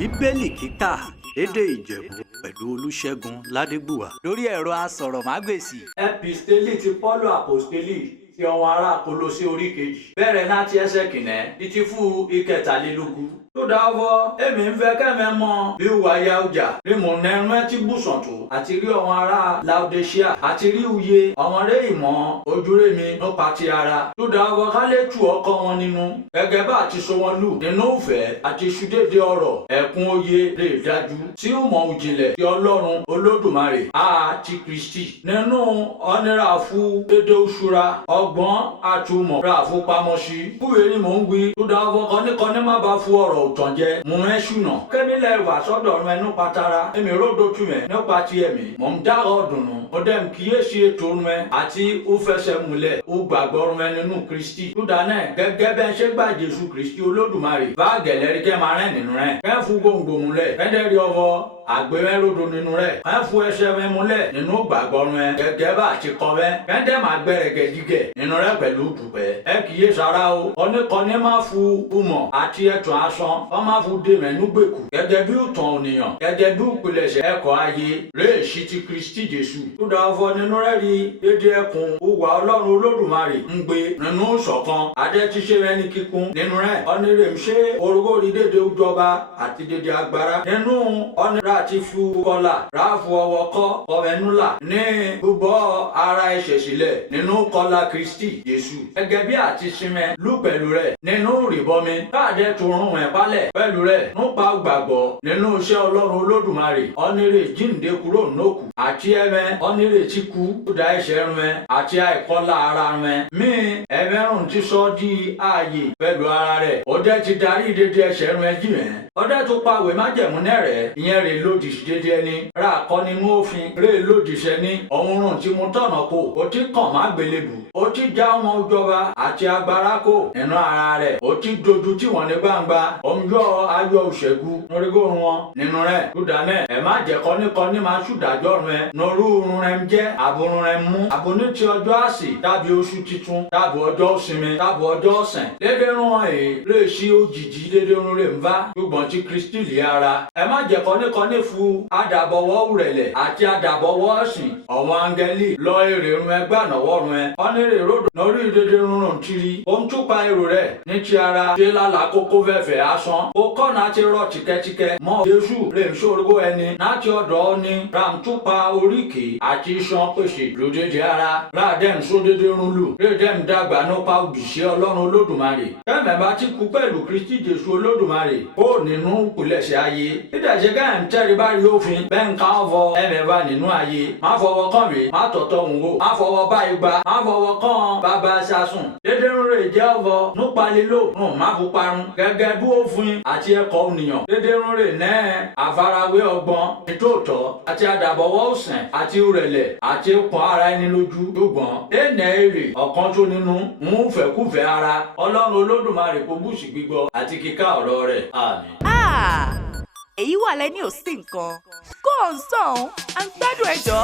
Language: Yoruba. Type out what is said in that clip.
Bíbélì kíkà lédè Ìjẹ̀bú pẹ̀lú Olúṣẹ́gun Ládégbùwà lórí ẹ̀rọ asọ̀rọ̀mágbèsì. Ẹ́písítélì ti Pọ́ọ̀lù Àpọ́stélì ti àwọn ará Kólósè orí kejì bẹ̀rẹ̀ láti ẹsẹ̀ kìnnẹ́ títí fún ìkẹtàlélógún. Tó dáwọ́ èmi ń fẹ́ kẹ́mẹ́ mọ́ bí wàyà ọjà bí mo nẹrun ẹ́ ti bùsàn tó àti rí àwọn ará Laodicea àti rí uye àwọn rẹ̀ ìmọ̀ ojúre mi nípa ti ara. Tó dáwọ́ ká lè tu ọkọ wọn nínú gẹ́gẹ́ bá ti so wọn lù nínú ìfẹ́ àti ìṣúdédé ọ̀rọ̀ ẹ̀kún òye lè dájú tí ó mọ òjìnlẹ̀ ti Ọlọ́run Olódùmarè àti Kristi nínú ọ̀nẹ́ra fún dédé òṣùra ọgbọ́n àtúmọ̀ ra àfọpamọ́sí fúwèé ni mò ń wí. Tó dáwọ́ kọ́níkọ́ní má bá fún ọ̀rọ̀ òtàn jẹ mú ẹ ṣùnà kẹ́mílẹ̀ wà sọ́dọ̀ rẹ nípa tara èmi ródò tù mẹ́ nípa ti ẹ̀mí mò ń dá ọ̀dùnnú ọdẹm kíyèsí ètò rẹ àti ó fẹsẹ̀ múlẹ̀ ó gbàgbọ́ rẹ nínú Kristi tó dáná gẹ́gẹ́ bẹ́ẹ̀ ṣe gbà Jésù Kristi Olódùmarè bá gẹ̀lẹ́rì kẹ́ máa rẹ̀ nínú rẹ̀ kẹ́ fún gbòǹgbò múlẹ̀ kẹ́ndẹ́rì ọwọ́ àgbẹ̀rẹ̀rọ̀dọ̀ nínú rẹ̀ kẹ́ fún ẹsẹ̀ rẹ̀ múlẹ̀ nínú gbàgbọ́ rẹ gẹ́gẹ́ bá ti kọ́ rẹ̀ kẹ́ndẹ́ máa gbẹ̀rẹ̀gẹ̀ jígẹ̀ nínú rẹ̀ pẹ̀lú dùpẹ́ ẹ kíyèsára o ọ̀nìkọ́ni máa fún umọ̀ àti ẹ̀tún asán wọ́n máa fún dé mẹ́nu gbèkú gẹ́gẹ́ bí òtàn ònìyàn gẹ́gẹ́ bí ìpilẹ̀ṣẹ̀ ẹ̀kọ́ ayé rèé sí ti Kristi Jésù tó dáa fọ nínú rẹ̀ rí dédé ẹkùn òwà Ọlọ́run Olódùmarè ń gbé nínú ṣọ̀kan adé ti ṣe rẹ̀ ní kíkún nínú rẹ̀ ọ̀nìrè ń ṣe orúkọ rí dédé ìjọba àti dédé agbára nínú ọ̀nìrà àti fi kọlà ráàfù ọwọ́ kọ́ ọ̀mẹ́núlà ní gbogbo ara ẹ̀ṣẹ̀ sílẹ̀ nínú kọlà Kristi Jésù gẹ́gẹ́ bí àti sinmi lù pẹ̀lú rẹ̀ nínú rìbọmi káàdé tó rún ẹ̀ balẹ̀ pẹ̀lú rẹ̀ nípa gbàgbọ́ nínú iṣẹ́ Ọlọ́run Olódùmarè ọ̀nìrè jíǹde kúrò nókù àti ẹ̀mẹ́ ọ̀nìrè tí kú kúdà ẹ̀ṣẹ̀ rẹ̀ àti àìkọ́lá ara rẹ̀ mí ẹ̀mẹ́rùn ti sọ di ààyè pẹ̀lú ara rẹ̀ ọdẹ ti darí dédé ẹ̀ṣẹ̀ rẹ̀ jì mẹ́ ọdẹ tó pàwé májẹ̀mú nẹ́rẹ̀ ìyẹn rè lòdì dédé ẹni rà kọ́ nínú òfin rè lòdì sẹ́ni ọ̀hún tí mo tọ̀nà kó o ti kàn má gbélébù o ti já wọn jọba àti agbára kó nínú ara rẹ̀ o ti dojú tí wọ́n ní gbangba ọmọjọ́ ayọ̀ òṣègùn nírìgòrùn wọn nínú rẹ̀ kúdánẹ̀ ẹ̀ má jẹ́ kọ́níkọ́ní máa ṣùdájọ́ rẹ̀ nórú oorun rẹ̀ ń jẹ́ àbòrun rẹ̀ mú àbòní ti ọjọ́ àsè tàbí oṣù titun tàbí ọjọ́ òsinmi tàbí ọjọ́ ọ̀sẹ̀ lédè rún èè lè ṣí òjìji lédè rún rẹ̀ ń bá ṣùgbọ́n ti Kristi lé ara ẹ̀ má jẹ́ kọ́níkọ́ní fún àdàbọ̀wọ́ rẹ̀lẹ̀ àti àdàbọ̀wọ́ ọ̀sìn ọ̀wọ́n áńgẹ́lì lọ èrè rún ẹgbà náwó rún ẹ ọ̀nẹ́rè ròdò lórí dédé rún rún tiri ó ń túpa èrò rẹ̀ ní ti ara ṣe lálàá kókó fẹ́fẹ́ asán ó kọ́ náà ti rọ tìkẹ́tìkẹ́ mọ́ Jésù lè ń ṣòro ẹni láti ọ̀dọ̀ ní ràǹtúpa oríkèé àti iṣan pèsè lójijì ara ràdẹ́m sódédé rúnlù ràdẹ́m dàgbà nípa òbíṣẹ́ Ọlọ́run Olódùmarè kẹ́mẹ̀ bá ti kú pẹ̀lú Kristi Jésù Olódùmarè ó nínú ìpìlẹ̀ṣẹ̀ ayé dídàṣẹ́ káyọ̀ ń tẹ́rí bá rí òfin bẹ́ẹ̀ ń ká ọ̀fọ̀ ẹ̀mẹ̀ bá nínú ayé má fọwọ́ kàn mí má tọ̀tọ̀ ń wò má fọwọ́ bá igba má fọwọ́ kàn bàbá sásùn dédé rúnrè jẹ́ ọ̀fọ̀ nípa lílò má bu parun gẹ́gẹ́ bí òfin àti ẹ̀kọ́ ònìyàn dédé rúnrè náà àfarawé ọgbọ́n nítòótọ́ àti àdàbọ̀wọ́ òsàn àti ìrẹ̀lẹ̀ àti pọ́n ara ẹni lójú ṣùgbọ́n ẹnẹ èrè ọ̀kan tó nínú mú fẹ́kúfẹ́ ara Ọlọ́run Olódùmarè kó bùsì gbígbọ́ àti kíká ọ̀rọ̀ rẹ̀ àmín. èyí wà lẹ́ni ò sí nǹkan kó o ń sàn án à ń gbádùn ẹ̀jọ́.